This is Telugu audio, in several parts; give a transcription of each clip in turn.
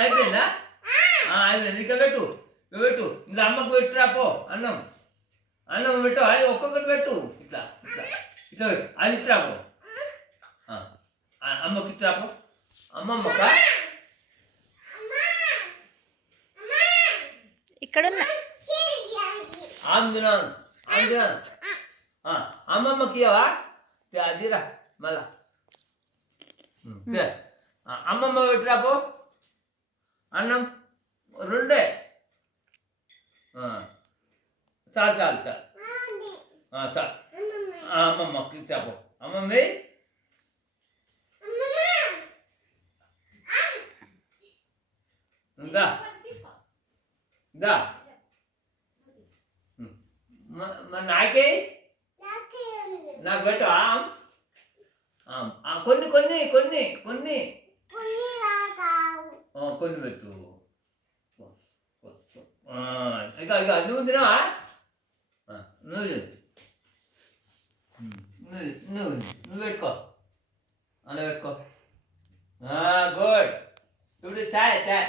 అయిపోయిందా? అయిపోయింది. ఇక పెట్టు పెట్టు. ఇంకా అమ్మకు పెట్టురా పో. అన్నం అన్నం పెట్టు. అది ఒక్కొక్కటి పెట్టు. ఇట్లా ఇట్లా ఇట్లా పెట్టు. అది ఇట్లా పో. అమ్మకి ఇట్లా పో. అమ్మమ్మక ఇక్కడ ఆంజనాన్ ఆంజనాన్ అమ్మమ్మకి ఇవ్వవా? అదిరా మళ్ళా అమ్మమ్మ పెట్టిరా పో. అన్నం రెండే చాలు చాలు చాలు చాలు. అమ్మమ్మకి ఇచ్చాపో. అమ్మమ్మ దా దా నాకే నాకు పెట్టు. కొన్ని కొన్ని కొన్ని కొన్ని కొన్ని పెట్టు. ఇక ఇక నువ్వు తినవా? నువ్వు నువ్వు నువ్వు పెట్టుకో. అలా పెట్టుకో. గుడ్. ఇప్పుడు చాయ్ చాయ్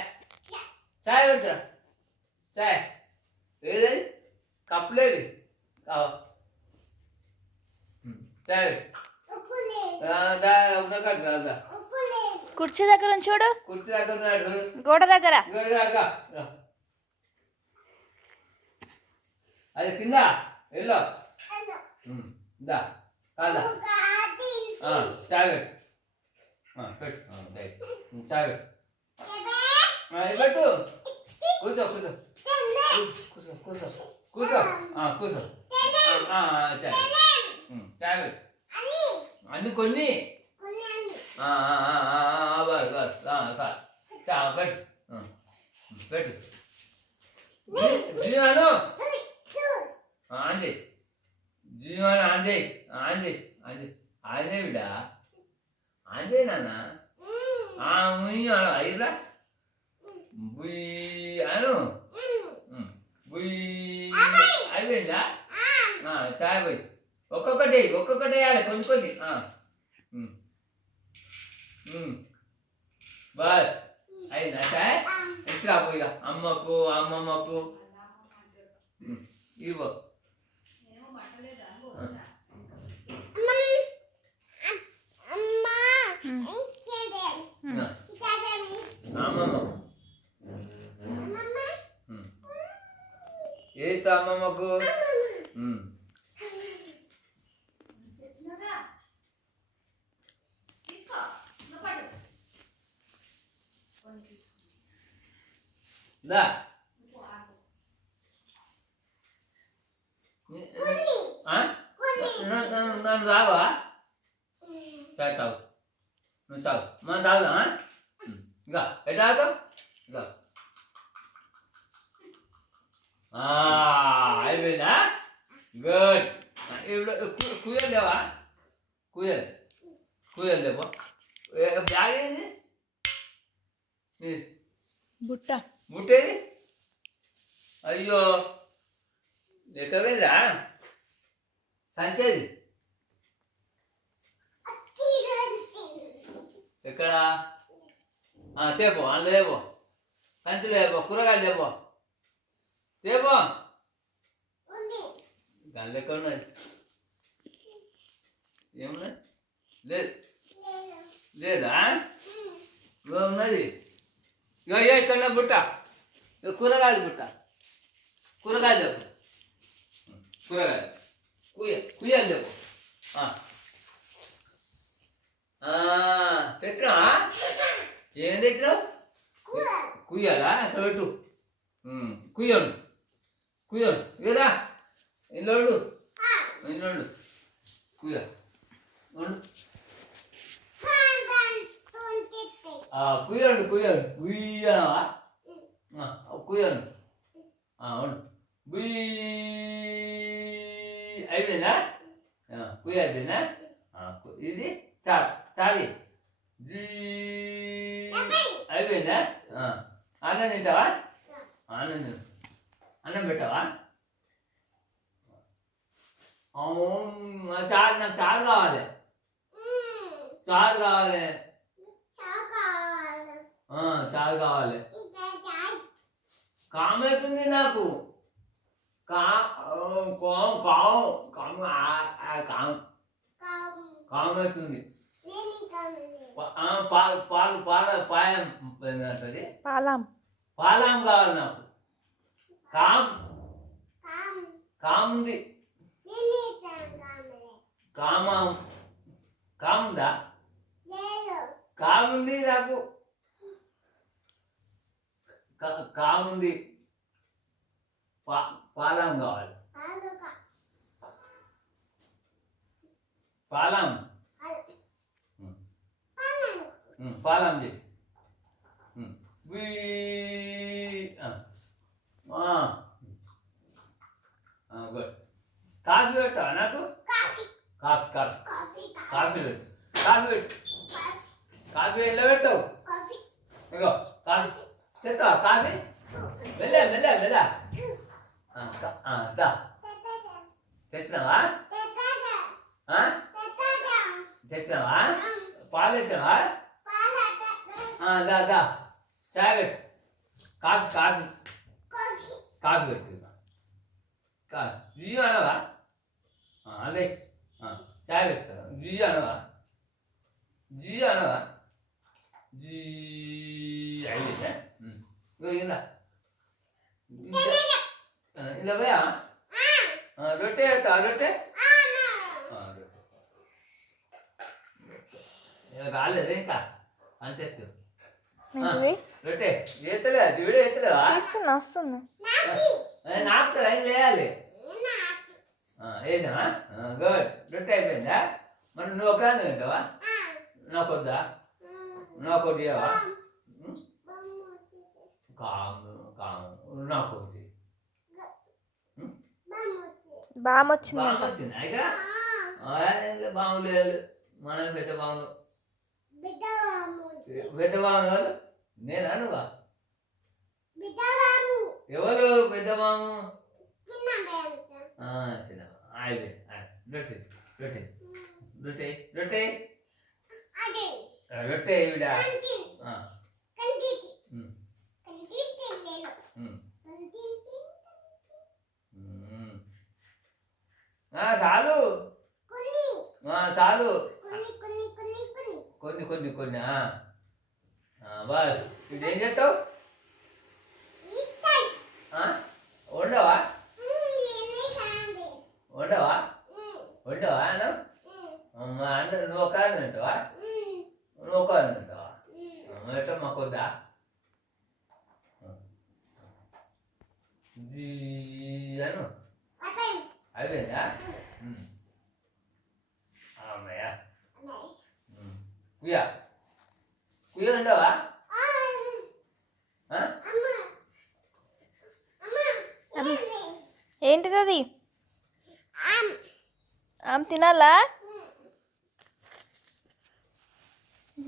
చాయ్ పెడతారా? చాయ్ ఏదది? కప్పులేవి చాయ్ కుర్చీ దగ్గర చూడు. కుర్చీ దగ్గర గోడ దగ్గర అది కింద ఎల్లో దా కాదా చాయ్ పెట్టు పెట్టు చాయ్ పెట్టు. పెట్టు. కూర్చో కూర్చో కూర్చో కూర్చో కూర్చో కూర్చో. చాయ్ చాయ్ పెట్టు. అన్ని కొన్ని బస్ బస్ సార్ చా పెట్టు పెట్టు. జీవాను ఆంజీ జీవాను ఆంజీ ఆంజీ ఆంజీ ఆంజీ బిడ్డా ఆంజీ నాన్న అయిరా బుయ్ అను బుయ్ అయిపోయిందా? చాయ్ పోయి ఒక్కొక్కటి ఒక్కొక్కటి వేయాలి. కొన్ని కొన్ని బస్ అయిందా చాయ్? ఎట్లా పోయిగా అమ్మకు అమ్మమ్మకు ఇవ్వ. అమ్మమ్మ ఏత అమ్మమ్మకు దా నన్ను తాగవా? చాయ్ తాగు. నువ్వు తాగు. మనం తాగుదా? ఇంకా ఎట్లా తాగుతాం? ఇంకా అయిపోయిందా? గుడ్. ఇప్పుడు కుయ్యలు లేవా? కుయ్యలు కుయ్యలు లేవో. బ్యాగ్ ఏంది? బుట్ట బుట్టేది? అయ్యో ఎక్కడేదా సంచేది? ఎక్కడ? తేపో అందులో లేపో. సంచి లేపో. కూరగాయలు లేపో. తేపో. దాని ఎక్కడ ఉన్నది? ఏమున్నది? లేదు లేదా? ఉన్నది. ఇక ఇక్కడ బుట్ట. కూరగాయలు బుట్ట. కూరగాయలు లేవు. కూరగాయలు కుయ్యాలి లేవు. పెట్టినా ఏం తెచ్చినావు? కుయ్యాలా? ఇక్కడ పెట్టు. కుయ్యండు కుయ్యండు కదా. ఇల్లు ఇల్లు కుయ్య కుయ్యండు కుయ్యండు కుయ్యనవా? కుయ్యండు అవును. బుయ్ అయిపోయిందా? కుయ్య అయిపోయిందా? ఇది చాలు చాలి. అయిపోయిందా? అన్నం తింటావా? అన్నం అన్నం పెట్టావా? చాలు నాకు చాలు కావాలి. చారు కావాలి చారు కావాలి కామవుతుంది నాకు కామవుతుంది పాలు పాలు పాల పాయం అంటది పాలాం పాలాం కావాలి నాకు కాముంది కామం కాముందా కాముంది నాకు కాముంది పాలాం కావాలి పాలాం పాలాం చెప్పి గుడ్ కాఫీ పెట్టా నాకు కాఫీ కాఫీ కాఫీ పెట్టు కాఫీ పెట్టు కాఫీ ఎట్లా పెట్టావు ఇగో కాఫీ తెస్తా కాఫీ వెళ్ళా వెళ్ళా వెళ్ళా దా తెచ్చినావా తెచ్చినావా పాలు తెచ్చినావా దా దా చాయ్ పెట్టు కాఫీ కాఫీ కాఫీ పెట్టు జియో అనవా అదే చాయ్ పెట్టు జియో అనవా జియో అనవా జీ అయితే ఇలా ఇలా పోయా రొట్టె రొట్టె రాలేదు ఇంకా అంటేస్ట్ రొట్టె ఎత్తలే దివిడే ఎత్తలేవా వస్తుంది నాకుతారా ఏం లేయాలి వేసామా గుడ్ రొట్టె అయిపోయిందా మరి నువ్వు ఒక తింటావా నాకొద్దా నాకొద్దు ఇవ్వవా కాము కాము నాకొద్ది బాగా వచ్చింది వచ్చింది ఇక్కడ బాగులేదు మనం పెద్ద బాగుండు పెద్ద బాగుంది కాదు నేనా నువ్వా ఎవరు పెద్ద మాము చిన్న అయిపోయింది రొట్టె రొట్టె రొట్టె రొట్టె రొట్టె ఈవిడ చాలు చాలు కొన్ని కొన్ని కొన్ని బస్ ఇప్పుడు ఏం చేస్తావు వండవా వండవా వండవా అన్న అందరు నువ్వు ఒక తింటావా నువ్వు ఒక తింటావా ఎట్లా మాకు వద్దా అను అయిపోయిందా అమ్మయ్యా కుయ్యా కుయ్య ఉండవా ఏంటిది అది ఆమె తినాలా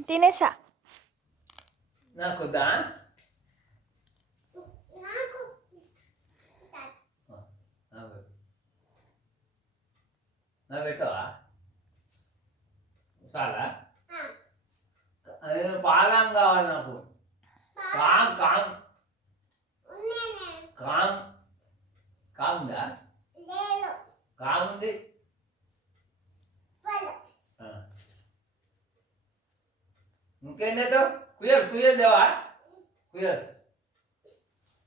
తినేసా నాకొద్దా నా పెట్టవా చాలా పాలం కావాలి నాకు కామ్ కామ్ కామ్ కాముందా కాముంది ఇంకేం చేద్దావు కుయ్యలు కుయ్యలు దేవా కుయ్యలు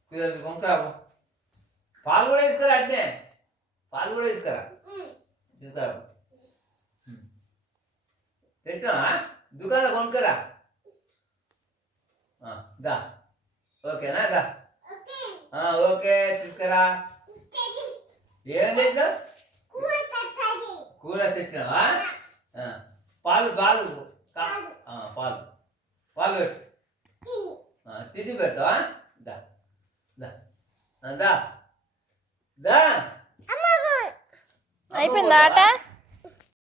కుయ్యలు కొనుక్కరావు పాలు కూడా తీసుకురా అట్నే పాలు కూడా తీసుకురా తీసుకురా తెచ్చావా దుకాణంలో కొనుక్కరా దా ఓకేనా దా ఓకే తీసుకురా ఏం తెచ్చినావు కూర తెచ్చినావా పాలు పాలు పాలు పాలు పెట్టు తిని పెడతావా దా దా దా దా అయిపోయిందా ఆట